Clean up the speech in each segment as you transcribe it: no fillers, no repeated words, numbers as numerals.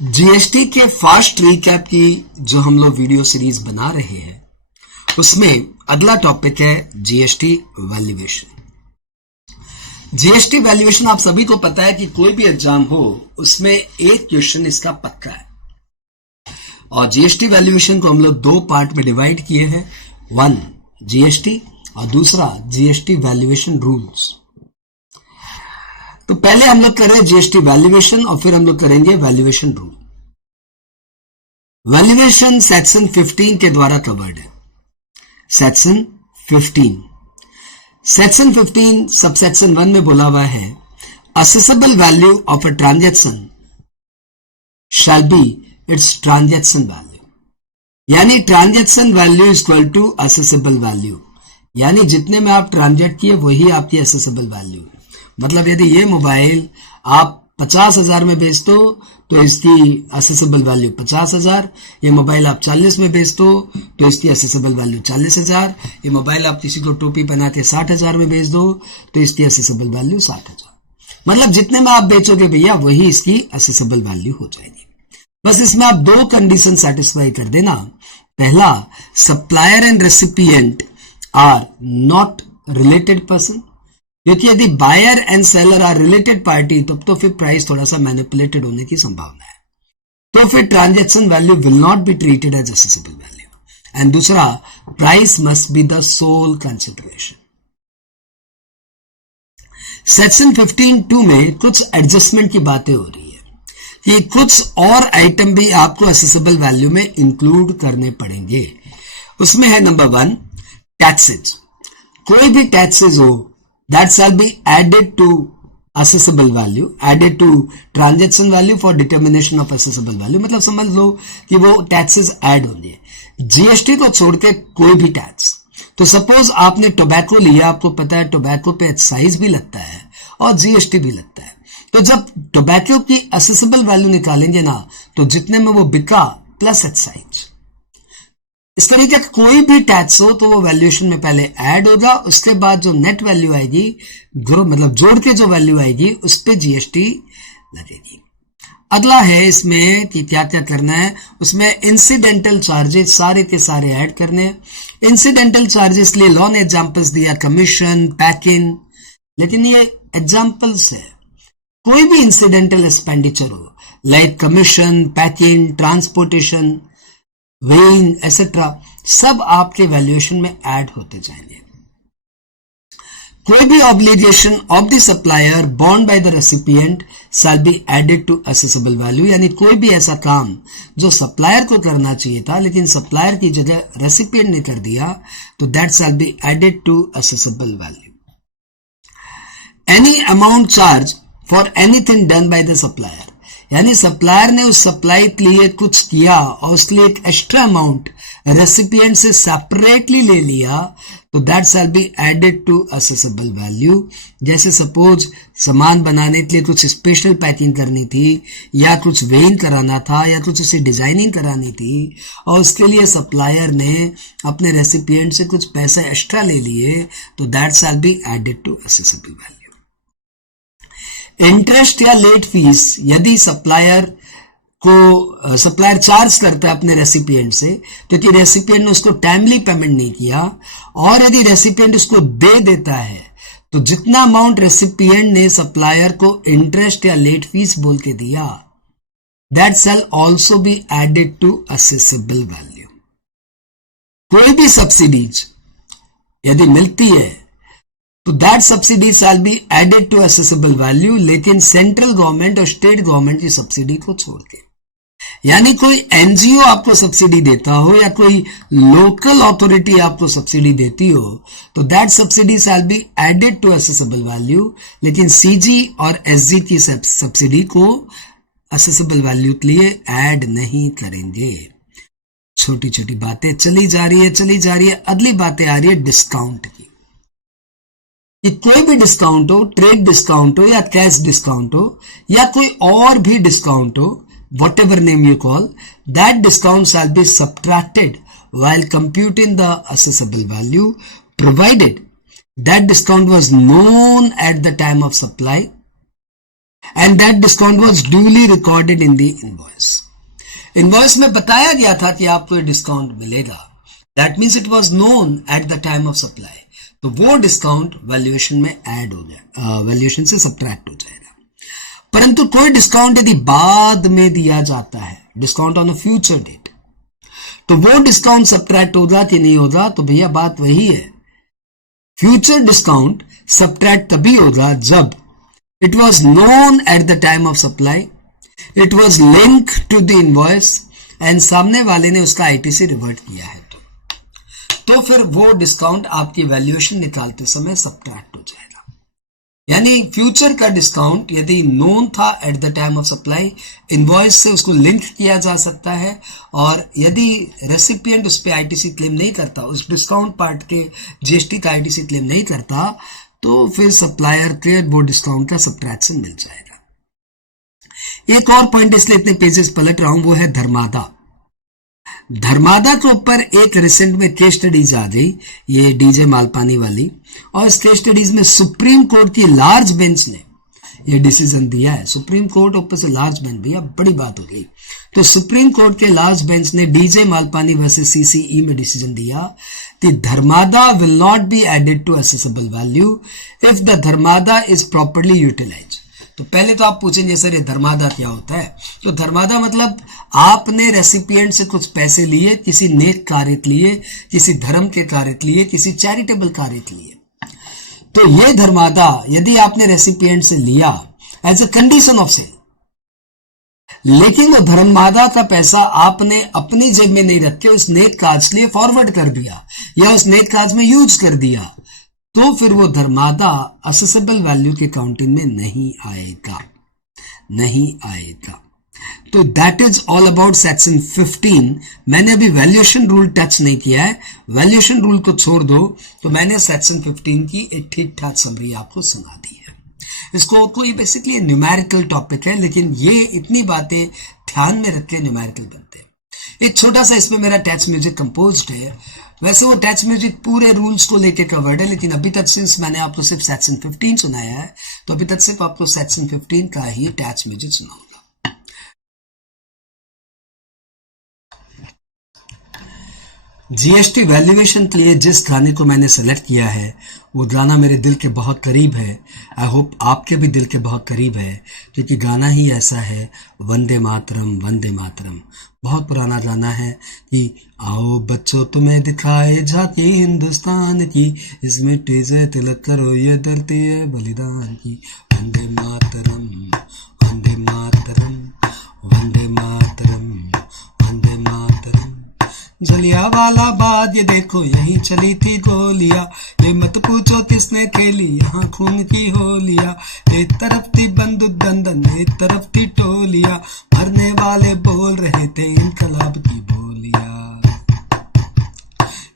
GST के fast recap की जो हम लोग वीडियो सीरीज बना रहे हैं उसमें अगला टॉपिक है जीएसटी वैल्यूएशन। जीएसटी वैल्यूएशन आप सभी को पता है कि कोई भी एग्जाम हो उसमें एक क्वेश्चन इसका पक्का है और जीएसटी वैल्यूएशन को हम लोग दो पार्ट में डिवाइड किए हैं, वन जीएसटी और दूसरा जीएसटी वैल्यूएशन रूल्स। तो पहले हम लोग कर रहे हैं जीएसटी वैल्यूएशन और फिर हम लोग करेंगे वैल्यूएशन रूल। वैल्यूएशन सेक्शन 15 के द्वारा कवर्ड है। सेक्शन 15 सबसेक्शन 1 में बोला हुआ है assessable value of a transaction shall be its transaction value, यानी transaction value is equal to assessable value, यानी जितने में आप ट्रांजैक्ट किए वही आपकी असेसेबल वैल्यू। मतलब यदि ये मोबाइल आप 50,000 में बेच दो तो इसकी असेसेबल वैल्यू 50,000, ये मोबाइल आप 40 में बेच दो तो इसकी असेसेबल वैल्यू 40,000, ये मोबाइल आप किसी को टोपी पहना के 60,000 में बेच दो तो इसकी असेसेबल वैल्यू 60,000। मतलब जितने में आप बेचोगे भैया वही इसकी असेसेबल वैल्यू हो जाएगी। बस इसमें आप दो कंडीशन सेटिस्फाई कर देना। पहला, supplier and recipient are not related person, क्योंकि यदि buyer and seller are related party तब तो फिर प्राइस थोड़ा सा मैनिपुलेटेड होने की संभावना है, तो फिर transaction value will not be treated as assessable value. And दूसरा, price must be the sole consideration. Section 15(2) में कुछ एडजस्टमेंट की बातें हो रही है कि कुछ और आइटम भी आपको असेसेबल वैल्यू में इंक्लूड करने पड़ेंगे। उसमें है नंबर 1, टैक्सेज। कोई भी टैक्सेज हो that shall be added to assessable value, added to transaction value for determination of assessable value। मतलब समझ लो कि वो टैक्सेस ऐड होंगे जीएसटी को छोड़ के कोई भी टैक्स। तो सपोज आपने टोबैको लिया, आपको पता है टोबैको पे एक्साइज भी लगता है और जीएसटी भी लगता है। तो जब टोबैको की असेसेबल वैल्यू निकालेंगे ना तो जितने में वो बिका प्लस एक्साइज, इस तरीके का कोई भी टैक्स हो तो वो वैल्यूएशन में पहले ऐड होगा, उसके बाद जो नेट वैल्यू आएगी, मतलब जोड़ के जो वैल्यू आएगी उस पे जीएसटी लगेगी। अगला है इसमें कि क्या क्या करना है। उसमें इंसिडेंटल चार्जेस सारे के सारे ऐड करने हैं। इंसिडेंटल चार्जेस लिए लॉन एग्जांपल्स दिया, कमीशन, पैकिंग, लेकिन ये एग्जांपल्स है। कोई भी इंसिडेंटल एक्सपेंडिचर हो like commission, packing, transportation, weighing etcetera, सब आपके वैल्यूएशन में ऐड होते जाएंगे। कोई भी obligation of the supplier borne by the recipient shall be added to assessable value, यानी कोई भी ऐसा काम जो सप्लायर को करना चाहिए था लेकिन सप्लायर की जगह रेसिपिएंट ने कर दिया तो that shall be added to assessable value. Any amount charge for anything done by the supplier, यानी सप्लायर ने उस सप्लाई के लिए कुछ किया और उसके लिए एक एक्स्ट्रा अमाउंट रेसिपिएंट से सेपरेटली ले लिया तो that shall be added to assessable value. जैसे सपोज सामान बनाने के लिए कुछ स्पेशल पैकिंग करनी थी या कुछ वेइंग कराना था या कुछ उसे डिजाइनिंग करानी थी और उसके लिए सप्लायर ने अपने रेसिपिएंट से कुछ पैसे एक्स्ट्रा ले लिए तो that shall be added to assessable value. Interest या लेट फीस यदि सप्लायर चार्ज करता है अपने रेसिपिएंट से क्योंकि रेसिपिएंट ने उसको टाइमली पेमेंट नहीं किया और यदि रेसिपिएंट उसको दे देता है तो जितना अमाउंट रेसिपिएंट ने सप्लायर को इंटरेस्ट या लेट फीस बोल के दिया that shall also be added to assessable value. कोई भी सब्सिडीज यदि मिलती है तो that subsidy shall be added to assessable value, लेकिन सेंट्रल गवर्नमेंट और स्टेट गवर्नमेंट की सब्सिडी को छोड़ के। यानी कोई एनजीओ आपको सब्सिडी देता हो या कोई लोकल अथॉरिटी आपको सब्सिडी देती हो तो that subsidy shall be added to assessable value, लेकिन सीजी और एसजी की सब्सिडी को असेसेबल वैल्यू के लिए ऐड नहीं करेंगे। छोटी छोटी बातें चली जा रही है। अगली बातें आ रही है डिस्काउंट की। कि कोई भी डिस्काउंट हो, ट्रेड डिस्काउंट हो या कैश डिस्काउंट हो या कोई और भी डिस्काउंट हो, whatever name you call, that discount shall be subtracted while computing the assessable value provided that discount was known at the time of supply and that discount was duly recorded in the invoice. Invoice में बताया गया था कि आपको ये discount मिलेगा. That means it was known at the time of supply. तो वो डिस्काउंट वैल्यूएशन में ऐड हो जाए, वैल्यूएशन से सब्ट्रैक्ट हो जाएगा. परंतु कोई डिस्काउंट यदि बाद में दिया जाता है, discount on a future date, तो वो डिस्काउंट सब्ट्रैक्ट होगा कि नहीं होगा? तो भैया बात वही है. फ्यूचर डिस्काउंट सब्ट्रैक्ट तभी होगा जब it was known at the time of supply, it was link to the invoice and सामने वाले ने उसका आईटीसी रिवर्ट किया है. तो फिर वो डिस्काउंट आपकी वैल्यूएशन निकालते समय सब्ट्रैक्ट हो जाएगा. यानी फ्यूचर का डिस्काउंट यदि नोन था eight the time of supply, invoice से उसको लिंक किया जा सकता है, और यदि रेसिपिएंट उस पर आईटीसी क्लेम नहीं करता, उस डिस्काउंट पार्ट के जीएसटी का आईटीसी क्लेम नहीं करता, तो फिर सप्लायर के वो डिस्काउंट का सब्ट्रैक्शन मिल जाएगा. एक और पॉइंट, इसलिए इतने पेजेस पलट रहा हूं, वो है धर्मादा. धर्मादा के ऊपर एक रिसेंट में केस स्टडीज आ गई, ये डीजे मालपानी वाली, और इस केस स्टडीज में सुप्रीम कोर्ट की लार्ज बेंच ने ये डिसीजन दिया है. सुप्रीम कोर्ट ऊपर से लार्ज बेंच, भैया बड़ी बात हो गई. तो सुप्रीम कोर्ट के लार्ज बेंच ने डीजे मालपानी वर्सेस सीसीई में डिसीजन दिया कि dharmada will not be added to assessable value if the dharmada is properly utilised. तो पहले तो आप पूछेंगे सर ये धर्मादा क्या होता है? तो धर्मादा मतलब आपने रेसिपिएंट से कुछ पैसे लिए, किसी नेक कार्य के लिए, किसी धर्म के कार्य के लिए, किसी चैरिटेबल कार्य के लिए. तो ये धर्मादा यदि आपने रेसिपिएंट से लिया as a condition of sale, लेकिन वो धर्मादा का पैसा आपने अपनी जेब में नहीं रख के उस नेक काज के लिए फॉरवर्ड कर दिया या उस नेक काज में यूज कर दिया, तो फिर वो धर्मादा असेसेबल वैल्यू के काउंटिंग में नहीं आएगा, नहीं आएगा. तो that is all about section 15. मैंने अभी वैल्यूएशन रूल टच नहीं किया है, वैल्यूएशन रूल को छोड़ दो. तो मैंने सेक्शन 15 की एक ठीक ठाक समरी आपको सुना दी है. इसको कोई बेसिकली न्यूमेरिकल टॉपिक है, लेकिन ये इतनी बातें ध्यान में रख के न्यूमेरिकल बनते हैं. एक छोटा सा इसमें मेरा टैच म्यूजिक कंपोज्ड है. वैसे वो टैच म्यूजिक पूरे रूल्स को लेके कवर्ड है, लेकिन अभी तक सिंस मैंने आपको सिर्फ सेक्शन 15 सुनाया है, तो अभी तक सिर्फ आपको सेक्शन 15 का ही टैच म्यूजिक सुनाऊंगा. जीएसटी वैल्यूएशन के लिए जिस गाने को मैंने सेलेक्ट किया है, वो गाना मेरे दिल के बहुत करीब है. आई होप आपके भी दिल के बहुत करीब है, क्योंकि गाना ही ऐसा है. वंदे मातरम, वंदे मातरम. बहुत पुराना गाना है कि आओ बच्चों तुम्हें दिखाए झांकी हिंदुस्तान की, इस मिट्टी से तिलक करो ये धरती है बलिदान की. वंदे मातरम, वंदे मातरम, वंदे मातरम, वंदे मातरम. जलियांवाला बाग ये देखो यहीं चली थी गोलियां, ये मत पूछो किसने खेली यहाँ खून की होलियां. एक तरफ थी बंदूक दंदन, एक तरफ थी टोलियां, मरने वाले बोल रहे थे इनकलाब की बोलियां.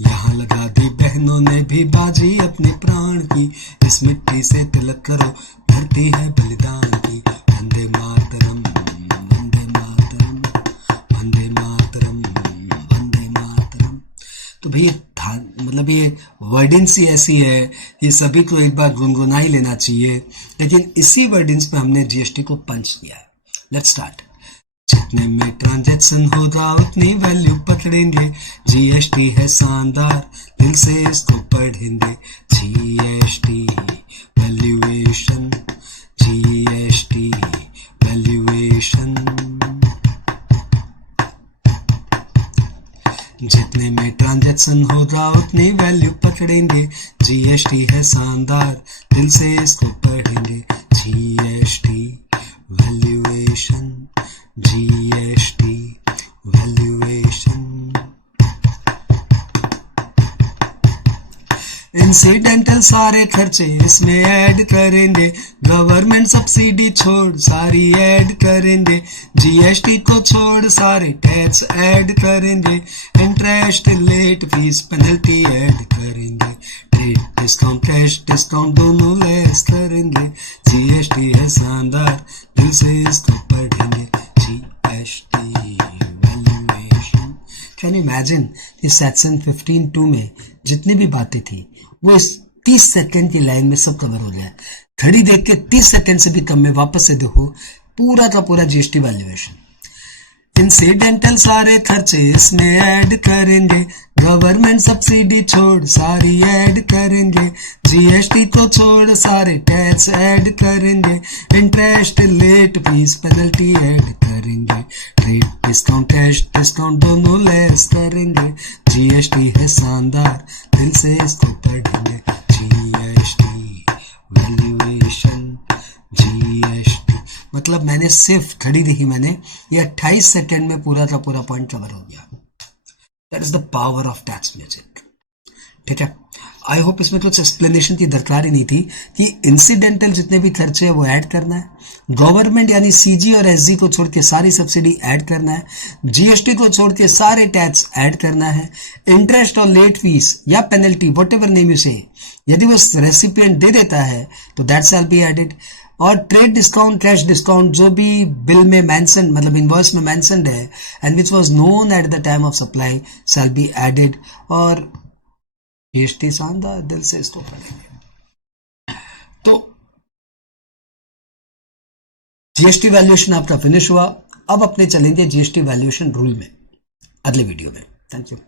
यहाँ लगा दी बहनों ने भी बाजी अपने प्राण की, इस मिट्टी से तिलक करो धरती है बलिदान की. वंदे मातरम, वंदे मातरम, वंदे मातरम, वंदे मातरम. तो भैया मतलब ये वर्डिंग्स ही ऐसी है, ये सभी को एक बार गुनगुना ही लेना चाहिए. लेकिन इसी वर्डिंग्स पे हमने जीएसटी को पंच किया है. Let's start. जितने में ट्रांजैक्शन होगा उतनी वैल्यू पकड़ेंगे, जीएसटी है शानदार दिल से इसको पढ़ेंगे. GST valuation, GST valuation. जितने में ट्रांजैक्शन होगा उतनी वैल्यू पकड़ेंगे, जीएसटी है शानदार दिल से इसको पढ़ेंगे. GST valuation, GST valuation. Incidental सारे खर्चे इसमें ऐड करेंगे, गवर्नमेंट सब्सिडी छोड़ सारी ऐड करेंगे, जीएसटी को छोड़ सारे टैक्स ऐड करेंगे, interest late fees penalty add करेंगे, ट्रेड डिस्काउंट कैश डिस्काउंट दोनों लेस करेंगे. जीएसटी है शानदार दिल से इसको पढ़ेंगे. GST valuation. Can you imagine इस सेक्शन 15(2) में जितनी भी बातें थी वो इस 30 सेकंड की लाइन में सब कवर हो जाए। घड़ी देख के 30 सेकंड से भी कम में वापस से देखो पूरा का पूरा जीएसटी वैल्यूएशन। इंसिडेंटल सारे खर्चे इसमें ऐड करेंगे, गवर्नमेंट सब्सिडी छोड़ सारी ऐड करेंगे, जीएसटी को छोड़ सारे टैक्स ऐड करेंगे, interest late fees penalty add करेंगे, रेट डिस्काउंट कैश डिस्काउंट दोनों लेस करेंगे, जीएसटी है शानदार दिल से इसको पढ़ेंगे, जीएसटी वैल्यूएशन जीएसटी। मतलब मैंने सिर्फ घड़ी देखी मैंने, ये 28 सेकंड में पूरा का पूरा पॉइंट कवर हो गया। That is the power of tax music. ठीक है, आई होप इसमें कुछ एक्सप्लेनेशन की दरकार ही नहीं थी कि इंसिडेंटल जितने भी खर्चे हैं वो ऐड करना है, गवर्नमेंट यानी सीजी और एसजी को छोड़ के सारी सब्सिडी ऐड करना है, जीएसटी को छोड़ के सारे टैक्स ऐड करना है, इंटरेस्ट और लेट फीस या penalty what ever name you से यदि वो रेसिपिएंट दे देता है तो दैट शैल बी एडेड, और ट्रेड डिस्काउंट कैश डिस्काउंट जो भी बिल में मेंशन मतलब इनवॉइस में मेंशन्ड है and which was known at the time of supply shall be added. और जीएसटी शानदार दिल से इसको पढ़ेंगे। तो जीएसटी वैल्यूएशन आपका फिनिश हुआ। अब अपने चलेंगे जीएसटी वैल्यूएशन रूल में अगले वीडियो में। Thank you.